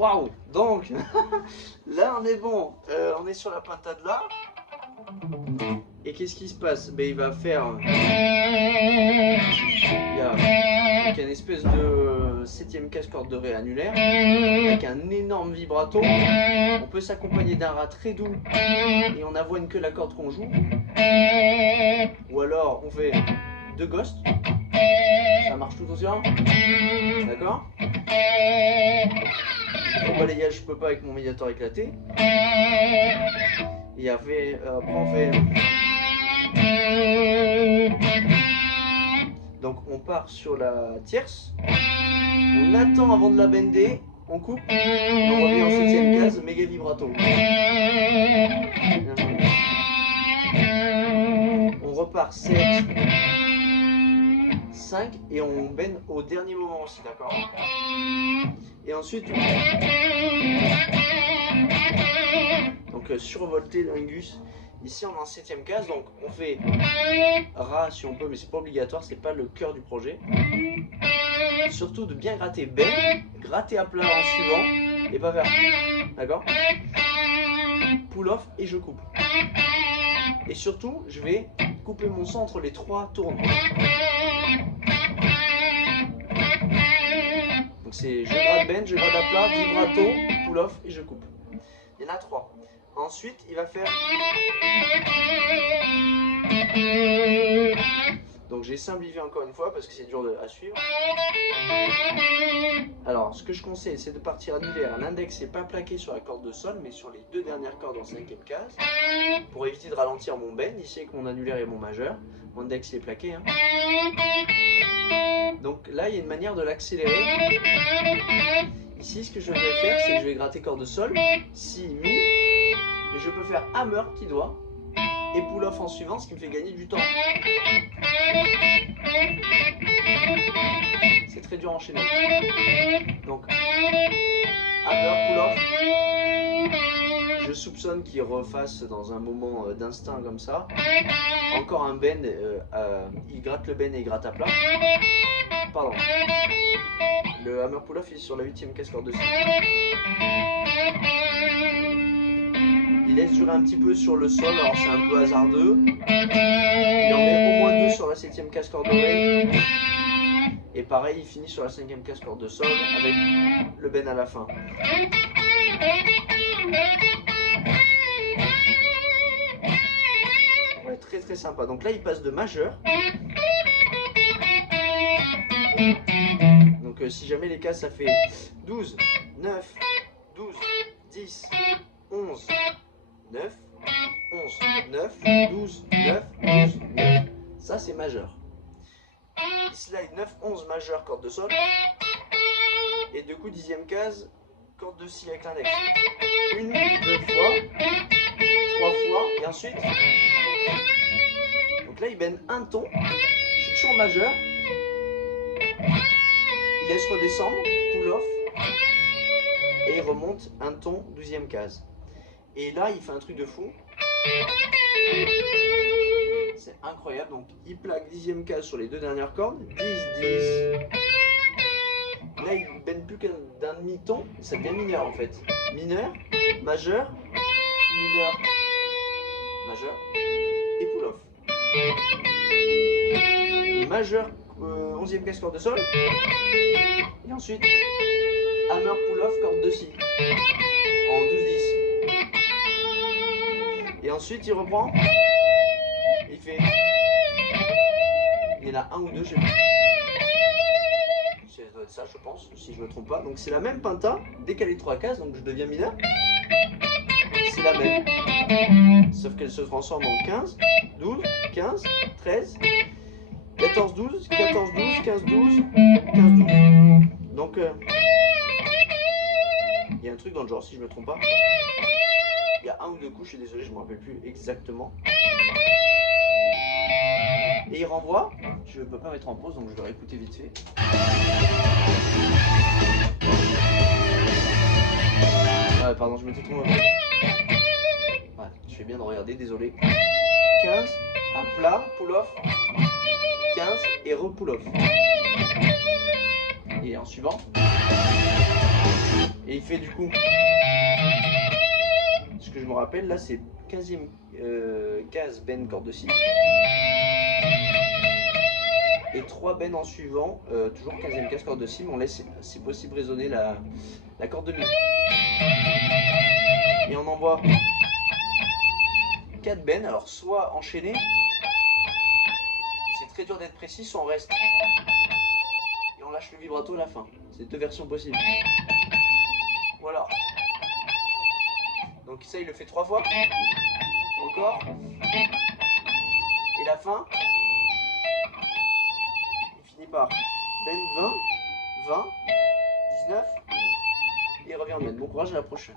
Waouh! Donc, là on est bon. On est sur la pintade là. Et qu'est-ce qui se passe? Ben, il va faire. Il y a donc, une espèce de septième casse-corde de ré annulaire avec un énorme vibrato. On peut s'accompagner d'un rat très doux et on avoine que la corde qu'on joue. Ou alors on fait deux ghosts. Ça marche tout aussi bien. D'accord? Au balayage, je peux pas avec mon médiator éclaté. Et après on fait. Donc on part sur la tierce. On attend avant de la bender. On coupe. Et on revient en septième case, méga vibrato. On repart 7, 5 et on bend au dernier moment aussi, d'accord? Et ensuite, donc survolté lingus. Ici on est en septième case, donc on fait Ra si on peut, mais c'est pas obligatoire, c'est pas le cœur du projet. Surtout de bien gratter bend, gratter à plat en suivant et pas faire, d'accord? Pull off et je coupe. Et surtout, je vais couper mon son entre les trois tournes. Donc c'est je gratte bend, je gratte à plat, vibrato, pull off et je coupe. Il y en a trois. Ensuite, il va faire. Donc j'ai simplifié encore une fois parce que c'est dur à suivre. Alors, ce que je conseille, c'est de partir annulaire. L'index n'est pas plaqué sur la corde de sol, mais sur les deux dernières cordes en cinquième case. Pour éviter de ralentir mon bend, ici avec mon annulaire et mon majeur. Mon index est plaqué. Hein. Donc là, il y a une manière de l'accélérer. Ici, ce que je vais faire, c'est que je vais gratter corde de sol, si, mi, mais je peux faire hammer, petit doigt, et pull off en suivant, ce qui me fait gagner du temps. C'est très dur à enchaîner. Donc, hammer, pull off. Je soupçonne qu'il refasse dans un moment d'instinct comme ça. Encore un bend, il gratte le bend et il gratte à plat. Pardon. Le hammer pull off est sur la 8ème case corde de si. Il laisse durer un petit peu sur le sol, alors c'est un peu hasardeux. Il en met au moins 2 sur la 7ème case corde de ré. Et pareil, il finit sur la 5ème case corde de sol avec le bend à la fin. Ouais, très très sympa. Donc là, il passe de majeur. Donc si jamais les cases, ça fait 12, 9, 12, 10, 11, 9, 11, 9, 12, 9, 12, 9. Ça, c'est majeur. Ici, là, 9, 11 majeur, corde de sol. Et du coup, 10ème case, corde de si avec l'index. 1, 2 fois, 3 fois, et ensuite. Donc là, il bend un ton. Je suis toujours majeur. Il laisse redescendre, pull off. Et il remonte un ton, 12ème case. Et là, il fait un truc de fou. C'est incroyable. Donc, il plaque 10ème case sur les deux dernières cordes. 10, 10. Là, il ne bend plus d'un demi-ton. Ça devient mineur en fait. Mineur, majeur, mineur, majeur et pull off. Majeur, 11ème case corde de sol. Et ensuite, hammer pull off corde de si. En 12-10. Et ensuite, il reprend. Il fait. Il y en a un ou deux, je sais plus. Ça doit être ça, je pense, si je me trompe pas. Donc c'est la même pinta, décalée de 3 cases, donc je deviens mineur. C'est la même. Sauf qu'elle se transforme en 15, 12, 15, 13. La 14-12, 14-12, 15-12, 15-12. Donc, il y a un truc dans le genre, si je me trompe pas. Il y a un ou deux coups, je suis désolé, je me rappelle plus exactement. Et il renvoie. Je ne peux pas mettre en pause, donc je dois réécouter vite fait. Ouais, pardon, je m'étais trompé. Ouais, je fais bien de regarder, désolé. 15, à plat, pull-off. 15 et re-pull-off. Et en suivant. Et il fait du coup. Ce que je me rappelle là, c'est 15e case bend corde de si. Et 3 bends en suivant, toujours 15e case corde de si, mais on laisse si possible résonner la corde de mi. Et on envoie 4 bends, alors soit enchaîné, c'est très dur d'être précis, soit on reste. Et on lâche le vibrato à la fin. C'est deux versions possibles. Voilà. Donc ça, il le fait 3 fois. Encore. Et la fin, il finit par bend 20, 20, 19, et il revient en bend. Bon courage, à la prochaine.